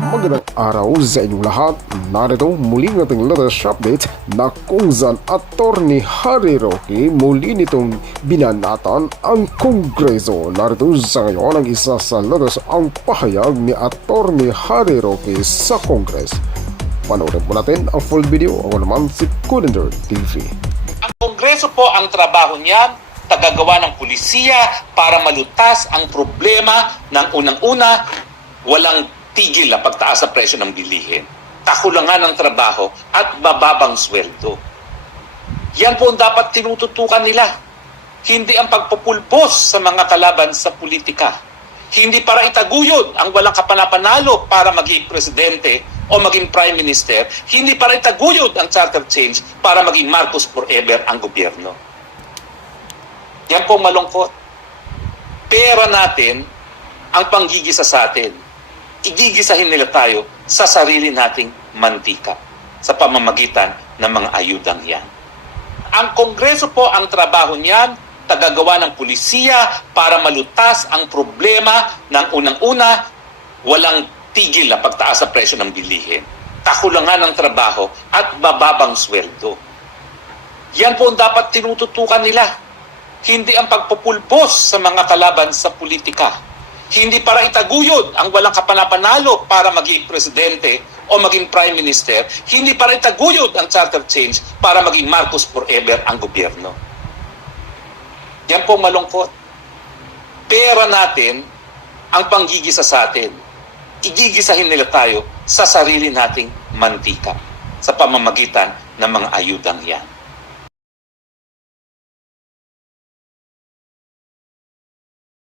Magandang araw sa inyong lahat. Narito muli ng ating latest update na kung saan Attorney Harry Roque muli nitong binanatan ang Kongreso. Narito sa ngayon ang isa sa latest ang pahayag ni Attorney Harry Roque sa Kongres. Panoorin po natin ang full video. Ako naman si Colander TV. Ang Kongreso po ang trabaho niyan, tagagawa ng pulisya para malutas ang problema ng unang-una, walang tigil na pagtaas sa presyo ng bilihin, kakulangan ng trabaho at bababang sweldo. Yan po ang dapat tinututukan nila. Hindi ang pagpupulbos sa mga kalaban sa politika. Hindi para itaguyod ang walang kapanapanalo para maging presidente o maging prime minister. Hindi para itaguyod ang charter change para maging Marcos forever ang gobyerno. Yan po malungkot. Pera natin ang panggigisa sa atin. Igigisahin nila tayo sa sarili nating mantika sa pamamagitan ng mga ayudang yan. Ang Kongreso po ang trabaho niyan, tagagawa ng pulisya para malutas ang problema ng unang-una, walang tigil na pagtaas sa presyo ng bilihin, kakulangan ng trabaho at bababang sweldo. Yan po ang dapat tinututukan nila. Hindi ang pagpupulbos sa mga kalaban sa politika. Hindi para itaguyod ang walang kapanapanalo para maging presidente o maging prime minister. Hindi para itaguyod ang charter change para maging Marcos forever ang gobyerno. Yan po malungkot. Pera natin ang panggigisa sa atin. Igigisahin nila tayo sa sarili nating mantika sa pamamagitan ng mga ayudang yan.